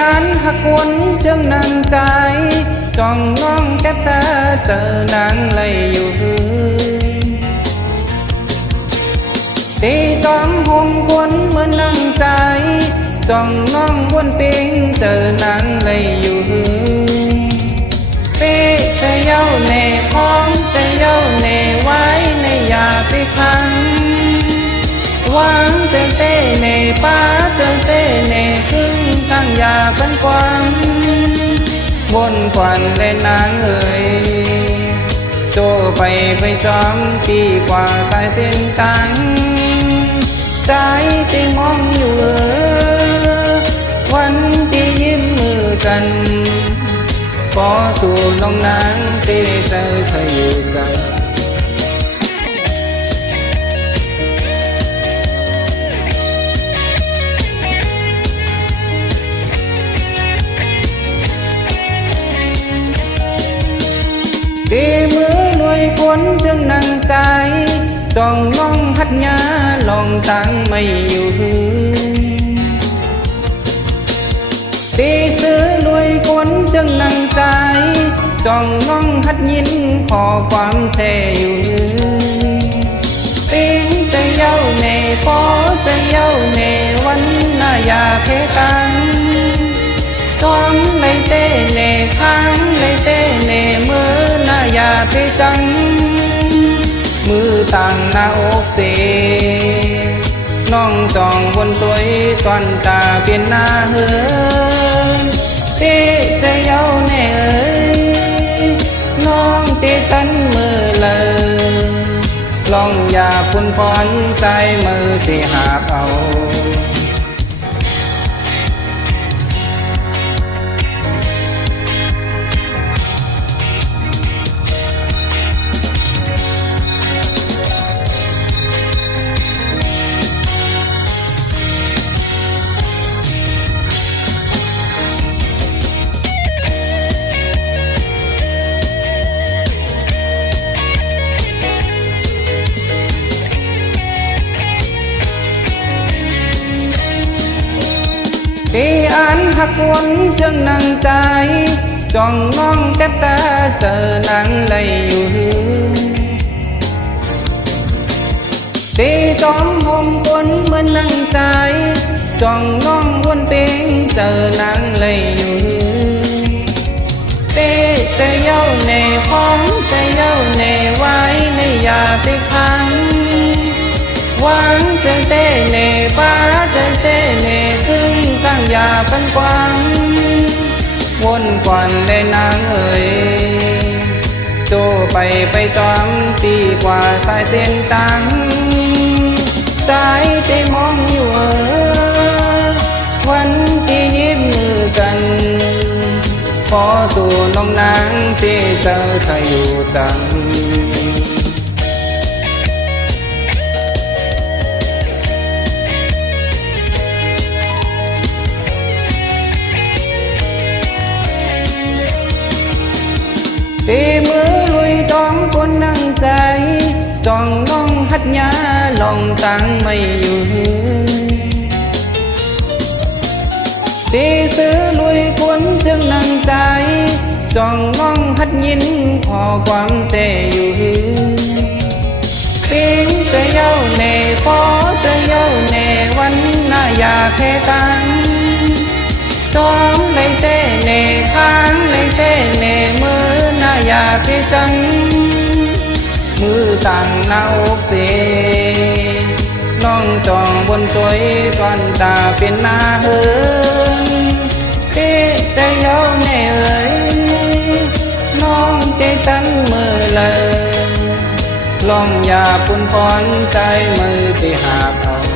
อันหักวนจึงนั่งใจจ้องน้องแก้ตาเจอนางเลยอยู่หือตีตอมหงควนเหมือนนั่งใจจ้องน้องวนปิงเจอนางเลยอยู่หือเป๊ะจะเย้าเน่พ้องจะเย้าเน่ไว้ในอย่าไปพังหวังเจอเต้เน่ป้าเจอเต้เน่ครึ่งตั้งอย่าเป็นควันวนควันเล่นนางเอ่ยโจไปจอมปีกว่าสายเส้นตังใจที่มองอยู่วันที่ยิ้มมือกันขอสู่น้องนางที่เจอเธออยู่กันตีมือหน่วยฝนจึงนั่งใจจ้องน้องพัดยาลองตังไม่อยู่หือตีซื้อหน่วยฝนจึงนั่งใจจ้องน้องหัดยินขอความเสอยู่หือติ้งจะเย้าเน่พอจะเย้าเน่วันหน้าอยากเพกันซ้อมเลยเต้เน่ค้างเลยเต้เน่มือหน้าอยากเพจังมือต่างหน้าอกเสน้องจองบนตัวตอนตาเปลี่ยนหน้าเฮือเต้จะเย้าเน่เอ้ยน้องเต้จันมือเลยลองอย่าพุ่นพรใส่มือที่หาเอาตีอันหักวนจึงนั่งใจจ้องน้องแก้ตาเจอนางเลยอยู่หือตีจอมหงควนเหมือนนั่งใจจ้องน้องวนปิงเจอนางเลยอยู่หือตีจะเย้าเน่พร้อมจะเย้าเน่ไว้ในอย่าไปพังหวังเจอเต้เน่ป้าเจอเต้เน่ครึ่งตั้งอย่าเป็นควันวนควันเลยนางเอ่ยโจไปจอมปีกว่าสายเส้นตังใจที่มองอยู่วันที่ยิ้มมือกันขอสู่น้องนางที่เจอเธออยู่ตังตีมือลุยจ้องคนนั่งใจจ้องน้องหัดยาลองตังไม่อยู่หือตีซื้อลุยคนจึงนั่งใจจ้องน้องหัดยินขอความเสอยู่หือติ้งจะเย้าเน่พอจะเย้าเน่วันหน้าอยากเพตังซ้อมเลยเต้เน่ค้างเลยเต้เน่มือหน้าอยากเพจังมือต่างหน้าอกเสน้องจองบนตัวก่อนตาเป็นหน้าเฮือเต้จะเย้าเน่เอ้ยน้องเต้จันมือเลยลองอย่าปุ่นพรใส่มือที่หาเอา